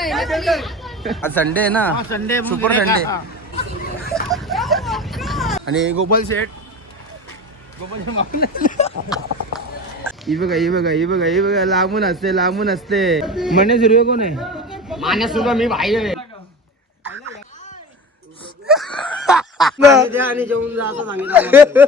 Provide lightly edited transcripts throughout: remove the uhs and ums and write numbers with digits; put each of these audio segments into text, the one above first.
आज संडे आहे ना, संडे सुपर संडे. आणि गोपाल शेठ ही बघा ही बघा ही बघा ही बघा लांबून असते लांबून असते. म्हणे सुरू कोण आहे? मान्य सुद्धा मी भाई आहे आणि जेवून जा असं सांगितलं.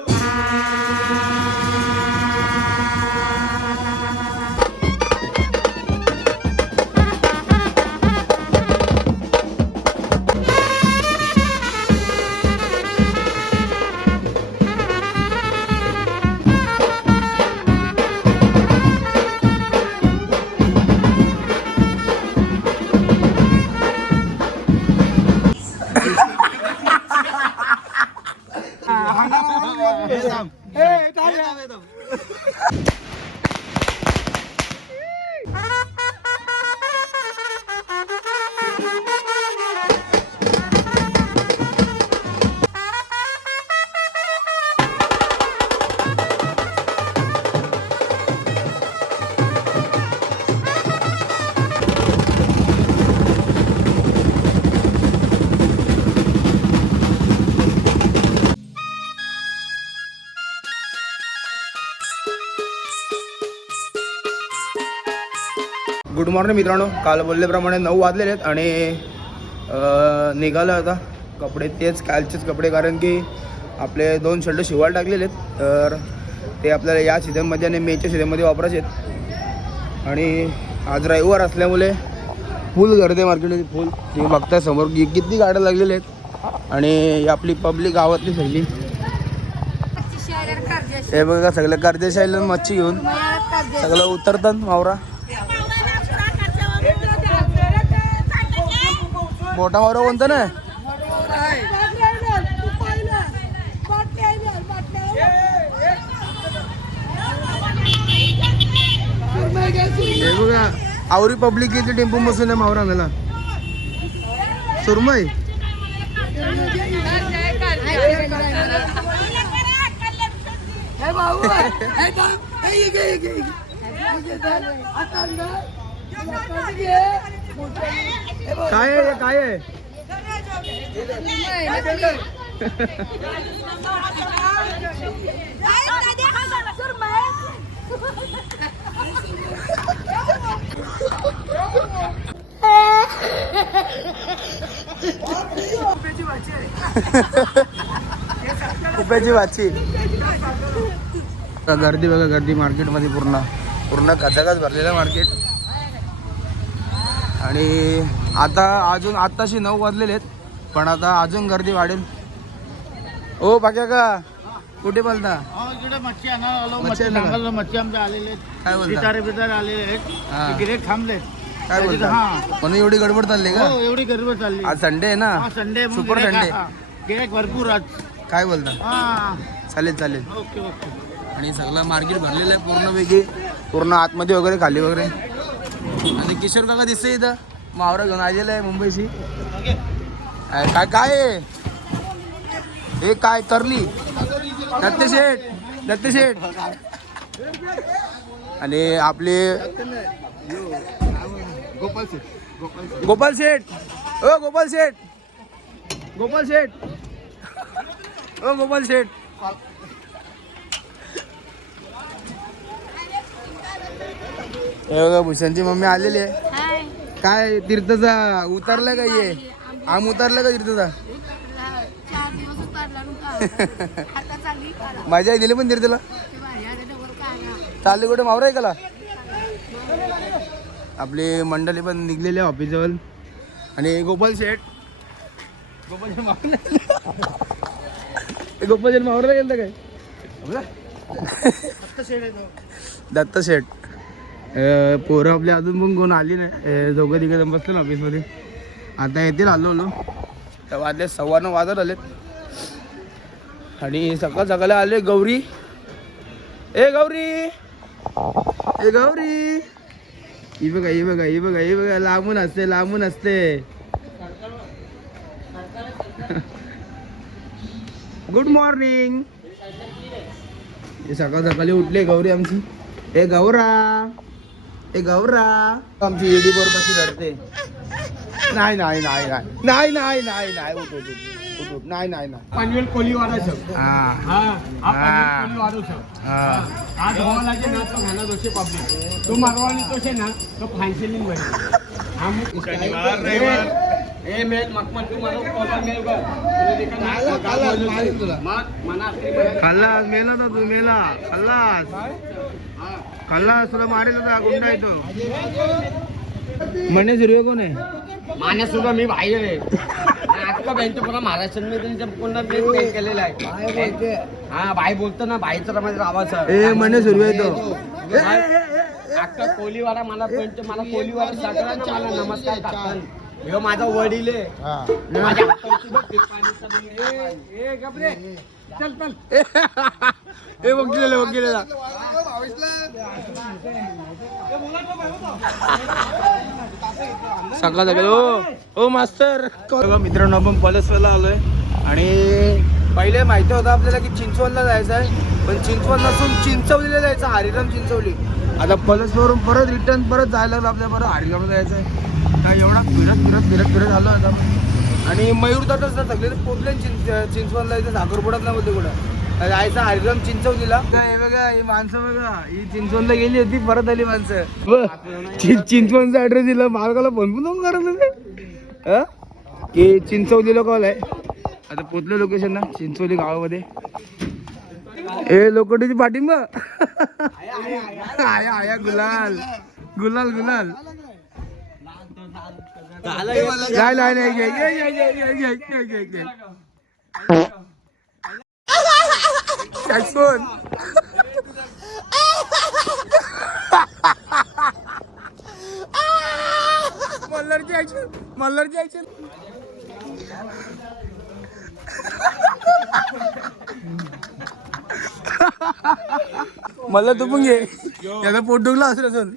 गुड मॉर्निंग मित्रांनो. काल बोलल्याप्रमाणे 9 वाजलेले आहेत आणि निघालं आता कपडे तेच कालचेच कपडे, कारण की आपले 2 शर्ट शिवायला टाकलेले आहेत, तर ते आपल्याला या सीझनमध्ये आणि मेच्या सीझनमध्ये वापरायचे आहेत. आणि आज रविवार असल्यामुळे फुल गर्दी मार्केटमध्ये. फुल तुम्ही बघताय समोर किती गाड्या लागलेल्या आहेत आणि ही आपली पब्लिक गावातली सगळी. हे बघा सगळं कर्जेशाहीला मच्छी घेऊन सगळं उतरतात मावरा. मोठा मावरा कोणता ना? हे बघा आवरी पब्लिक येते टेम्पो बसून आहे मावरा मला. सुरमई काय आहे काय आहे? कुप्याची भाजी. गर्दी बघा गर्दी मार्केटमध्ये पूर्ण पूर्ण खचाखच भरलेलं मार्केट. आणि आता अजून आत्ताशी 9 वाजलेले आहेत, पण आता अजून गर्दी वाढेल. ओ बाक्या का कुठे बोलता? मच्छी आणायला मच्छी मच्छी आमचे आलेले आहेत. काय बोलता? बितारे आलेले आहेत, गिऱ्हाईक थांबले. काय बोलता? म्हणून एवढी गडबड चालली का? एवढी गडबड चालली. आज संडे आहे ना, संडे सुपर संडे. गिऱ्हाईक भरपूर आज. काय बोलता? चालेल चालेल. Okay okay. आणि सगळं मार्केट भरलेलं आहे पूर्णपैकी, पूर्ण आतमध्ये वगैरे खाली वगैरे. आणि किशोर काका दिसते इथं मावरा घेऊन आलेला आहे मुंबईशी. काय काय आहे हे? काय करली? दत्त शेठ आणि आपले गोपाल शेठ. ओ गोपाल शेठ, गोपाल शेठ, ओ गोपाल शेठ. हे बघा भूषणची मम्मी आलेली आहे. काय तीर्थचा उतरलाय का? ये आम उतरला का तीर्थचा? माझ्या दिली पण तीर्थला चालले कुठे मावरा आहे का? आपली मंडळी पण निघलेली आहे ऑफिस जवळ. आणि गोपाल शेठ गोपाल शेठ मावरा गेलं काय? दत्त शेठ. पोरं आपल्या अजून पण कोण आली नाही, दोघं तिघं बसले ना ऑफिसमध्ये. आता येतील आलो तर वाजले 9:15 वाजत आलेत. आणि सकाळ सकाळी आले गौरी. ए गौरी, ए गौरी, ही बघा ही बघा ही बघा ही बघा लांबून असते लांबून असते. Good morning. सकाळ सकाळी उठले गौरी आमची. ए गौरा, ए गौरा. आमची एडी बोर कशी रडते. नाही नाही नाही नाही नाही नाही नाही नाही उठ उठ उठ उठ नाही नाही नाही पनवेल कोलीवाडा सर हा हा पनवेल कोलीवाडा सर हा आज हवाला जे ना तो खाना दोषे पब्लिक तो मारवानी तो शे ना तो फांसीलिंग मध्ये हम शनिवार रविवार ए मेल मकमन तू मला कॉल मेल कर तुला देखा तुला मना खाल्लास मेला ना तू मेला खाल्लास खाल्लास तुला मारेल होता गुंडा येतो म्हणणे हिरवे कोण आहे मान्य सुद्धा मी बाहेर आहे अख्खा बँक पुन्हा महाराष्ट्र पुन्हा केलेला आहे हा भाई बोलतो ना भाईचा माझा आवाज ए म्हणणे हिरवे येतो अख्खा कोलीवाडा मला मला कोलीवाडा सागरा ना मला नमस्कार टाकतात ह्यो माझा वडील आहे माझ्या हातावरती बघ ते पाणी ए गबरे चल चल ए बघ गेलेला सकाळ सकाळ ओ मास्तर मित्रांनो आपण पलसला आलोय आणि पहिले माहिती होतं आपल्याला की चिंचवडला जायचं आहे पण चिंचवड नसून चिंचवलीला जायचं हरिराम चिंचवली आता पलसवरून परत रिटर्न परत जायला लागलं आपल्या परत हरिरामला जायचं आहे काय एवढा फिरत आलो आता आणि मयूर दादाच ना सगळे पोचले चिंचवडला इथं साखरपुड्यात ना बोलते कुठं जायचं हरिराम चिंचवलीला काय बघा ही माणसं बघा ही चिंचवडला गेली होती परत आली माणसं चिंचवडचा ऍड्रेस दिला मार्गाला फोन करत की चिंचवलीला कॉल आहे आता पोचले लोकेशन ना चिंचवली गावामध्ये ए लोखंडीची पाठिंबा आया आया गुलाल गुलाल गुलाल नाही नाही नाही मल्हारची ऍक्शन मला तू पण घे याचा पोट दुखला असलं असून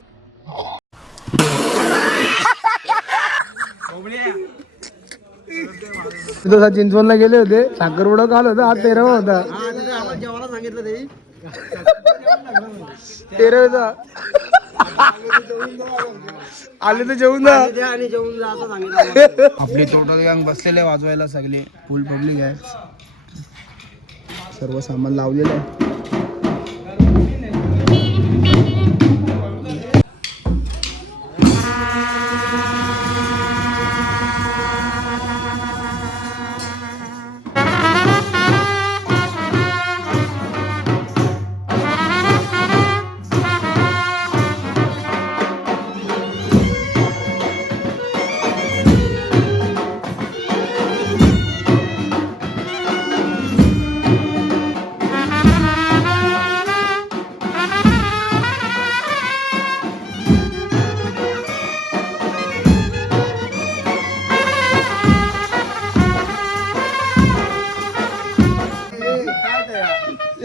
तसा चिंचवडला गेले होते साखरपुडा काल होता आज 13वा होता जेवायला सांगितलं ते 13वा आले तर जेवून जा आणि जेवून जा असं सांगितलं आपली टोटल गँग बसलेले वाजवायला सगळे फुल पब्लिक आहे सर्व सामान लावलेलं आहे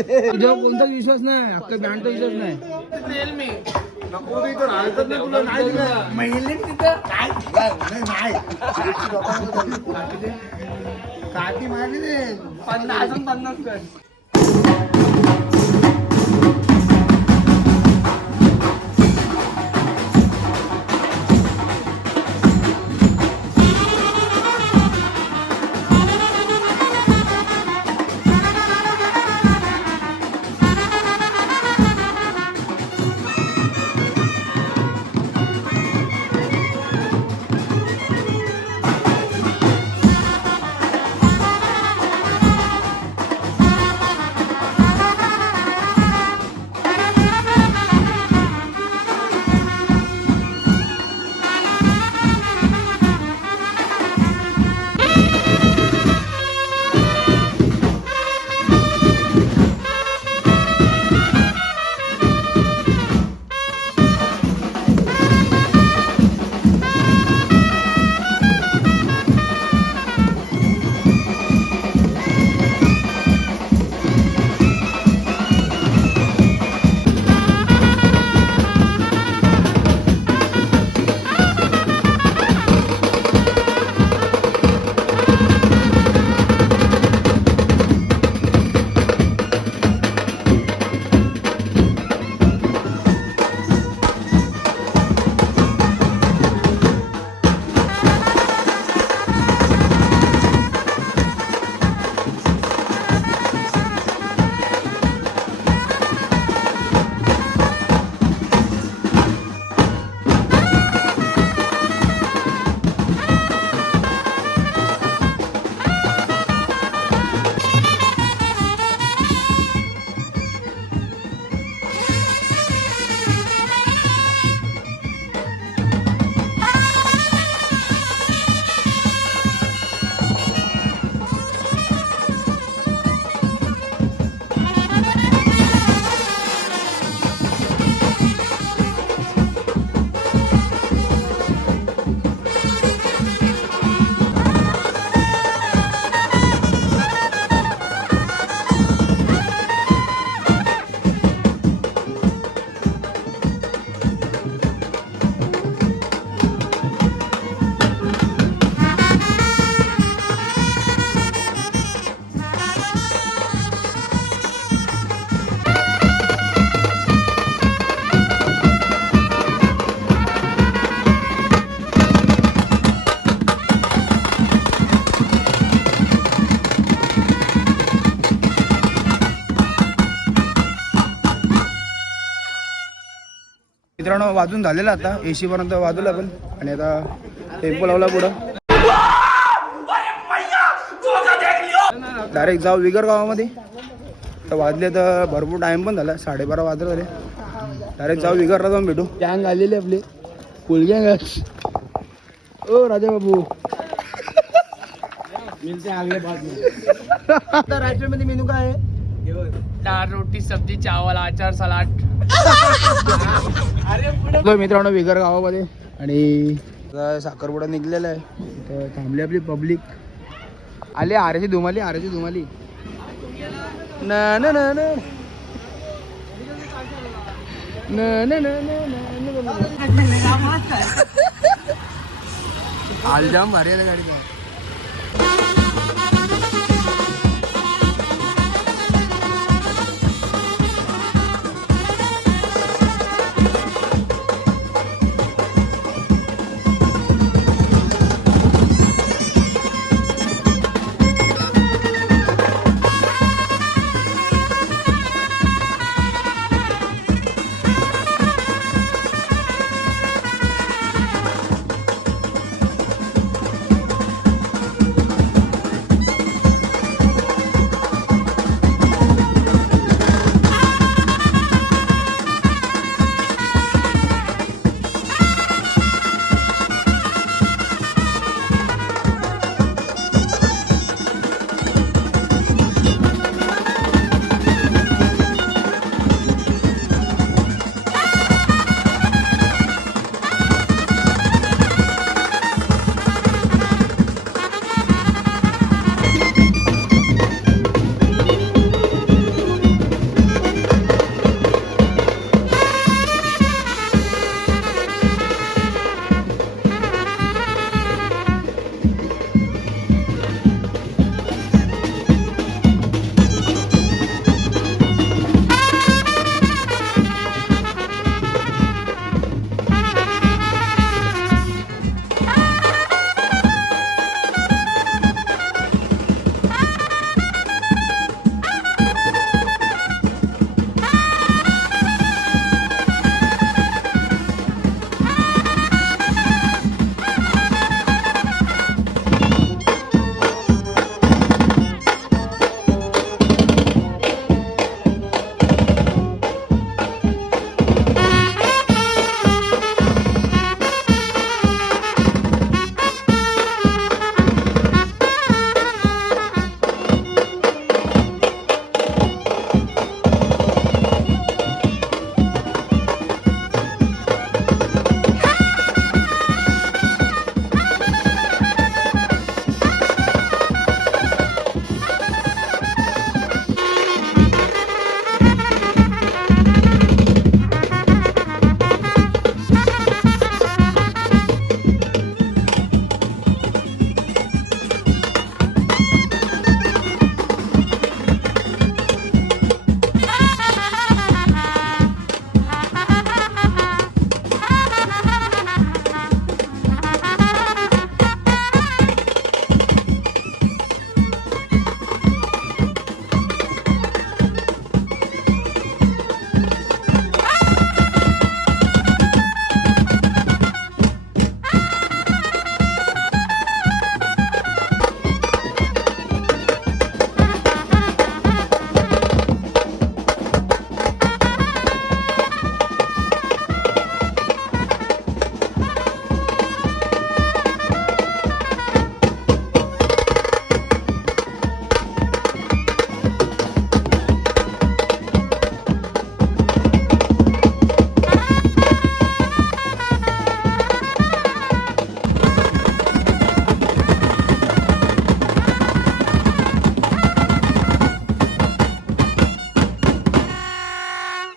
तुझ्यावर कोणताच विश्वास नाही अख्खा बँडचा विश्वास नाही काठी मारली 50 कर वाजून झालेला आता 80 पर्यंत वाजवलं आपण आणि आता टेम्पो लावला पुढं डायरेक्ट जाऊ विगर गावामध्ये तर वाजले तर भरपूर टाइम पण झाला 12:30 वाजत झाले डायरेक्ट जाऊ विगरला जाऊन भेटू गँग आलेली आपली फुल गँग ओ राजा बाबू मिलते अगले बाद में आता राईट मध्ये मेनू काय आहे 4 रोटी सब्जी चावल आचार सलाड तो मित्रांनो विगर गावामध्ये आणि साखरपुडा निघलेला आहे तर थांबली आपली पब्लिक आले आरेची धुमाली न न न न न न न आलजाम भारी आहे गाडीचा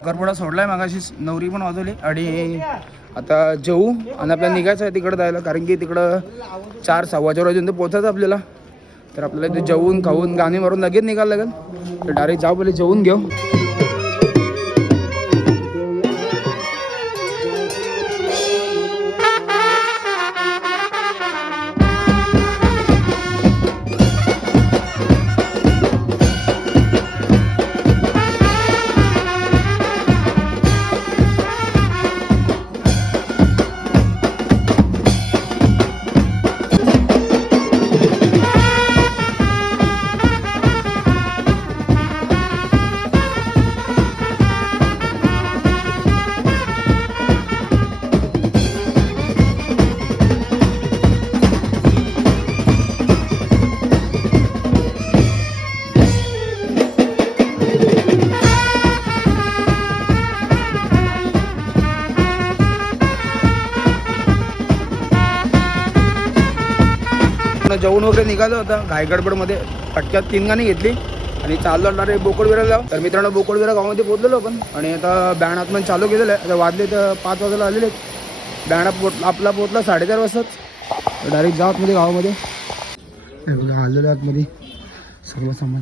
गरबडा सोडलाय मागाशी नवरी पण वाजवली आणि आता जेवू आणि आपल्याला निघायचं आहे तिकडं जायला कारण की तिकडं 4-4:15 वाजेपर्यंत पोहोचायचं आपल्याला तर आपल्याला इथे जेवून खाऊन गाणी मारून लगेच निघायला लागेल तर डायरेक्ट जाऊ पहिले जेवून घेऊ तिकडनं जेवण वगैरे निघालं होतं घाईगडबडमध्ये. पटक्यात 3 गाणी घेतली आणि चाललो डायरेक्ट बोकडविरा जाऊ. तर मित्रांनो बोकडविरा गावामध्ये पोहोचलेलो आपण आणि आता बँड आतमध्ये चालू केलेलं आहे. आता वाजले तर 5 वाजायला आलेले आहेत. बँड आपला पोहोचला 4:30 वाजताच. डायरेक्ट जाऊ आतमध्ये गावामध्ये. आलेलं आतमध्ये सगळं सामान.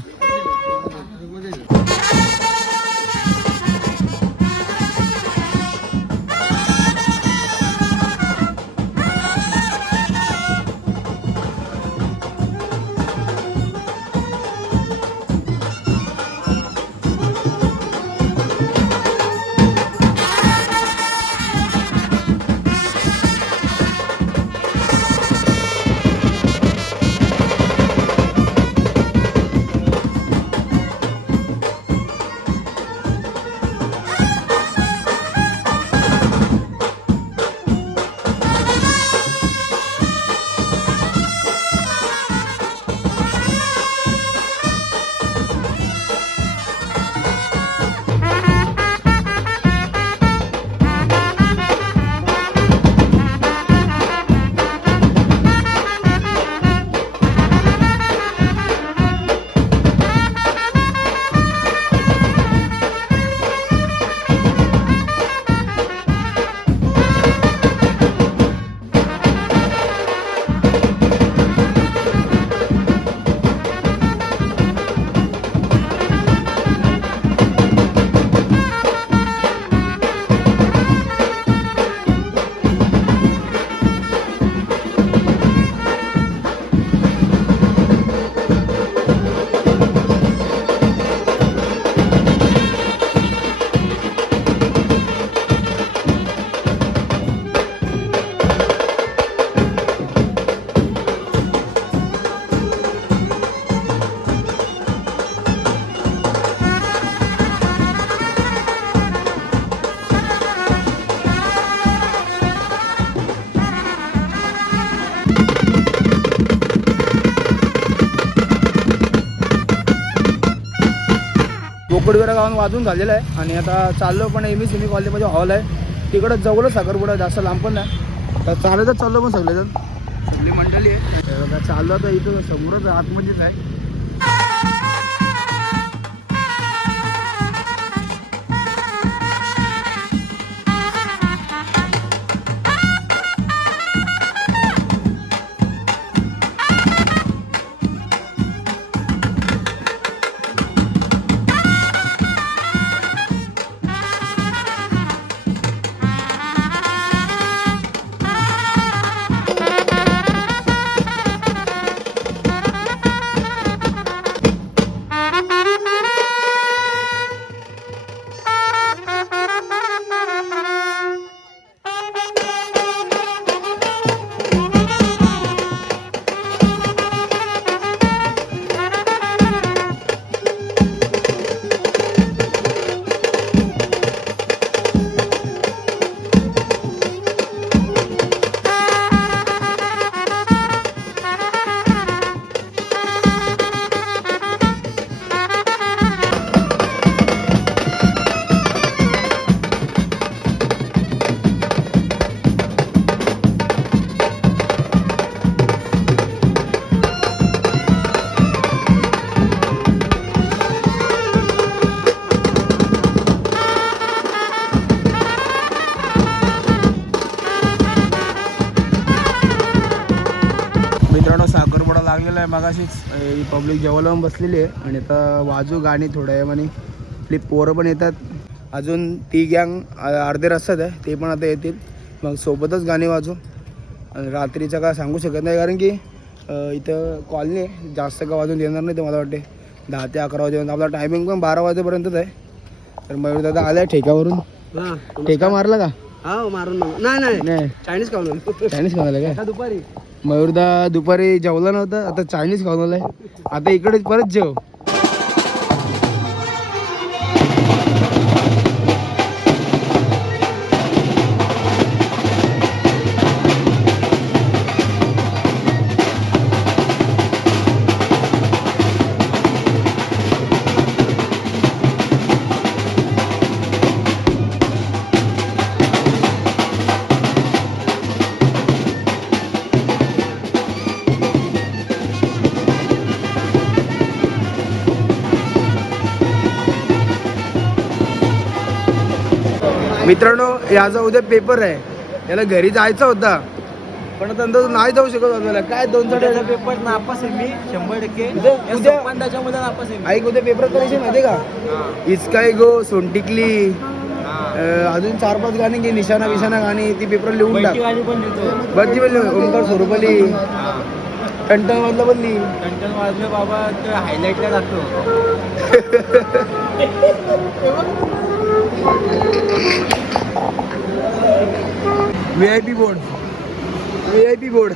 बोकडविरा गावात वाजून झालेलं आहे आणि आता चाललो पण MSME कॉलेजमध्ये हॉल आहे तिकडं जवळ साखरपुडा जास्त लांब पण नाही. तर चालतच चाललो पण सगळेजण सगळी मंडळी आहे. चाललो तर इथं समोरच आतमध्येच आहे. साखरपुडा लागलेला आहे मगाशीच. पब्लिक जेवायला पण बसलेली आहे आणि आता वाजू गाणी थोड्या वेळाने. आपली पोरं पण येतात अजून. ती गँग अर्धे रस्त्यात आहे ते पण आता येतील. मग सोबतच गाणी वाजू. आणि रात्रीचं काय सांगू शकत नाही कारण की इथं कॉलनी आहे. जास्त का वाजून देणार नाही ते मला वाटते. 10 ते 11 वाजेपर्यंत. आपला टायमिंग पण 12 वाजेपर्यंतच आहे. तर मयूर दादा आलाय ठेक्यावरून. ठेका मारला का? हा मारून नाही चायनीज खाऊन चायनीज खाऊन आलं काय? दुपारी मयूरदा दुपारी जेवला नव्हता आता चायनीज खाऊन आलाय. आता इकडेच परत जेव. मित्रांनो याचा उद्या पेपर आहे, याला घरी जायचं होता पण आता तो नाही जाऊ शकत होता. काय 2 पेपर नापास आहे मी 100%. उद्या त्याच्यामध्ये नापास आहे ऐक उद्या पेपर करायचे माहिती का, इचकाई गो सोनटिकली अजून 4-5 गाणी घे, निशाणा विशाणा गाणी, ती पेपर लिहून टाक. गाडी पण लिहितो. बघ पण ओमकार स्वरूपली टंटन मधलं पण लिही. कंटन वाजले बाबा तर हायलाईटला लागतो. VIP board, VIP board.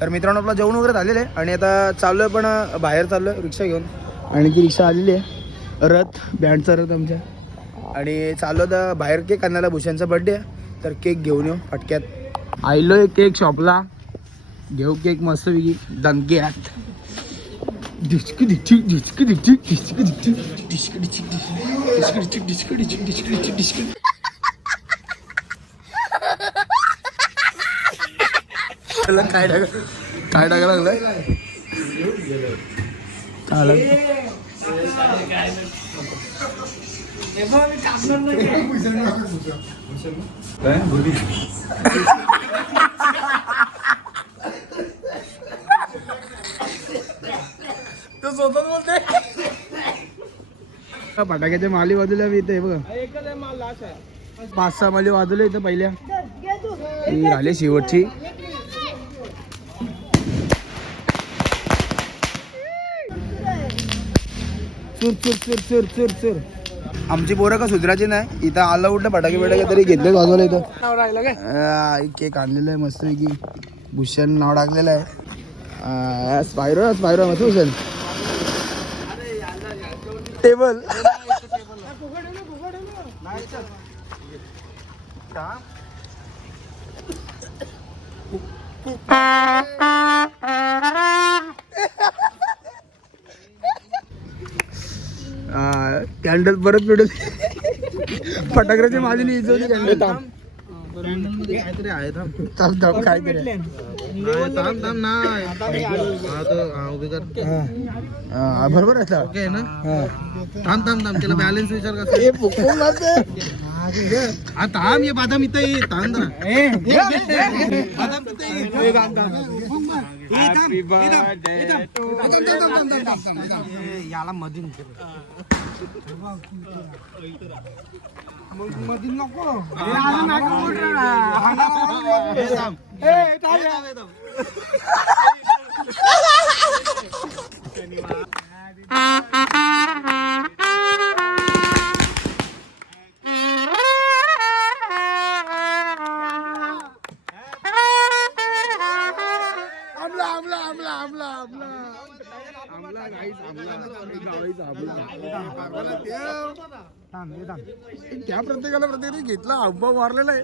तर मित्रांनो आपला जेवण वगैरे झालेलं आहे आणि आता चाललो आहे, पण बाहेर चाललो आहे रिक्षा घेऊन. आणि ती रिक्षा आलेली आहे, रथ बँडचा रथ आमच्या. आणि चाललो तर बाहेर केक आणायला, भूषणचा बड्डे आहे तर केक घेऊन येऊ फटक्यात. आयलो आहे केक शॉपला, घेऊ केक मस्तपैकी दणक्यात. Disc disc disc disc disc disc disc disc disc disc disc disc. काय टाका लागलाय तो स्वतःच बोलते. फटाक्याच्या माली वाजवल्या मी इथे बघ, 5-6 माली वाजवल्या इथं पहिल्या. ही झाली शेवटची. चुर चुर चुर चुर चुर चुर. आमची पोरं का सुधराची नाही, इथं आलं उठलं फटाके बिटाके तरी घेतले वाजवलं इथं. केक आणलेलं आहे मस्तपैकी, भूषण नाव टाकलेलं आहे. स्पायरो स्पायरो मस्त भूषण. टेबल कॅन्डल परत पेटवली. फटाक्याची माझी नाही इजवली कॅन्डल. काहीतरी आहे थांब थांब काहीतरी बरोबर आहे ओके ना. थांब थांब थांब त्याला बॅलन्स विचार कसं. थांब ये बादाम इथं ये. थांब याला मधून मधून नको. त्या प्रत्येकाला प्रत्येकाने घेतला आंबा मारलेला आहे.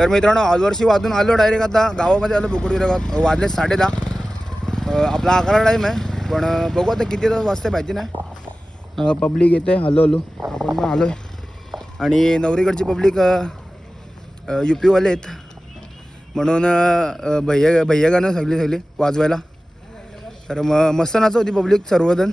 तर मित्रांनो ऑलवर्षी वाजून आलो डायरेक्ट आता गावामध्ये आलो बोकुडगिरी गावात वाजले 10:30. आपला 11 टाईम आहे पण बघू आता किती तास वाजते माहिती नाही. पब्लिक येते हलो आपण पण आलो आहे आणि नवरीकडची पब्लिक UP-वाले आहेत म्हणून भैया गाणं सगळी वाजवायला. तर मग मस्त नाच होती पब्लिक सर्वजण.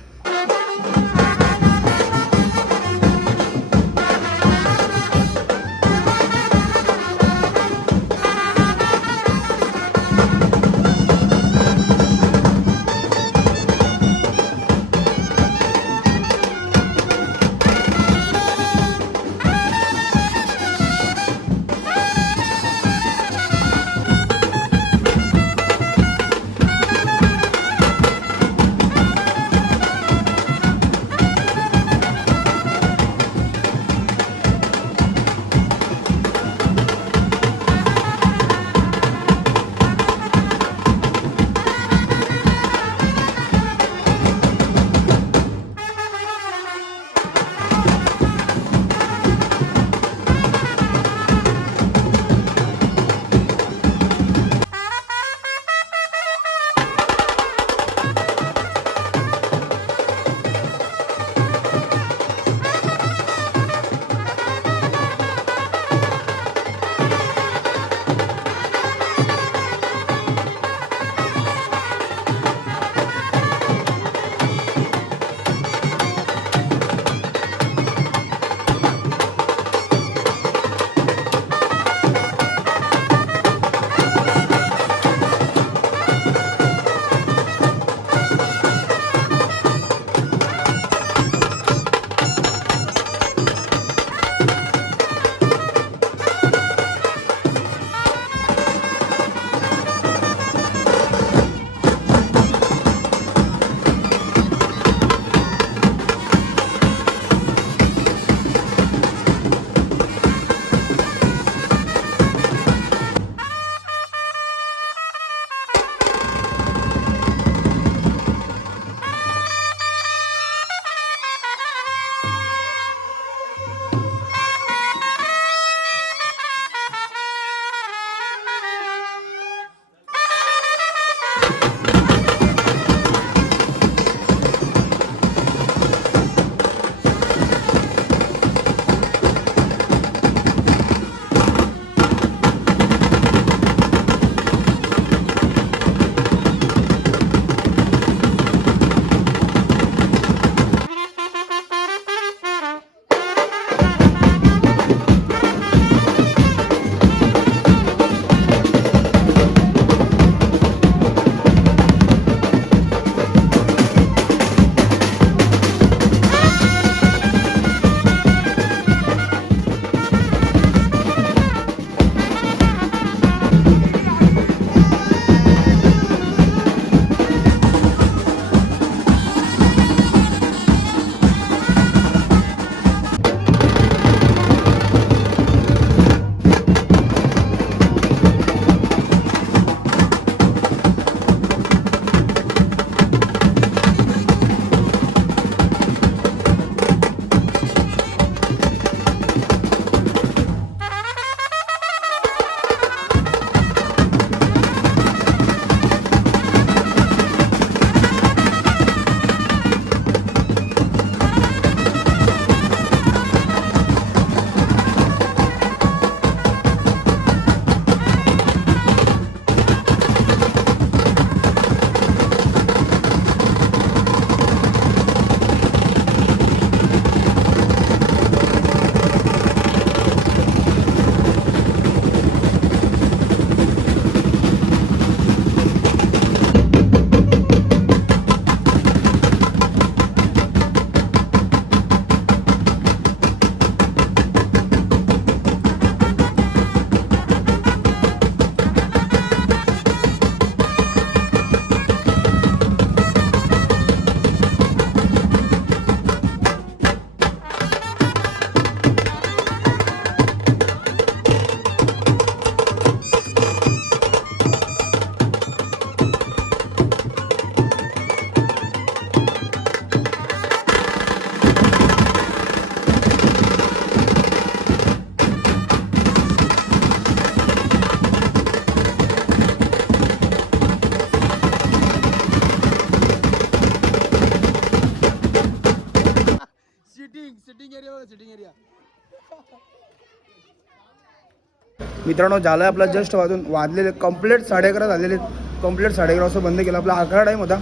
मित्रांनो झालं आहे आपला जस्ट वाजलेले कंप्लीट 11:30 झालेले. कंप्लीट 11:30 वाजता बंद केलं. आपला 11 टाईम होता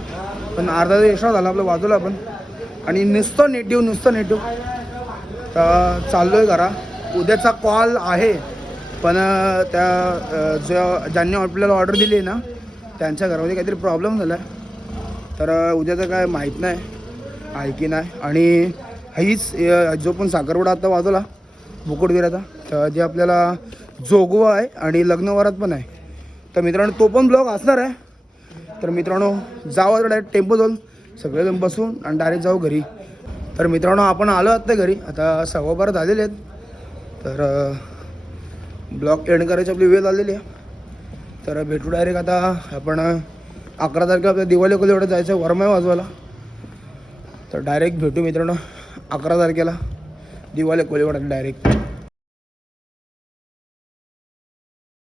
पण अर्धा तास एक्स्ट्रा झाला आपलं वाजवलं आपण. आणि नुसतं नेटिव्ह तर चाललो आहे घरा. उद्याचा कॉल आहे पण ज्यांनी आपल्याला ऑर्डर दिली आहे ना त्यांच्या घरामध्ये काहीतरी प्रॉब्लेम झाला आहे. तर उद्याचं काय माहीत नाही आहे की नाही. आणि हीच जो पण साखरपुडा आता वाजवला मुकुटगिराचा तर जे आपल्याला जोगवा आहे आणि लग्नवरात पण आहे. तर मित्रांनो तो पण ब्लॉग असणार आहे. तर मित्रांनो जाऊ डायरेक्ट टेम्पो जाऊन सगळेजण बसून आणि डायरेक्ट जाऊ घरी. तर मित्रांनो आपण आलो आत्ता घरी. आता 12:15 झालेले आहेत. तर ब्लॉग एंड करायची आपली वेळ झालेली आहे. तर भेटू डायरेक्ट आता आपण 11 तारखेला आपल्या दिवाळी कोलीवाड्यात जायचं आहे वरमाई वाजवायला. तर डायरेक्ट भेटू मित्रांनो 11 तारखेला दिवाळी कोलीवाड्यात डायरेक्ट.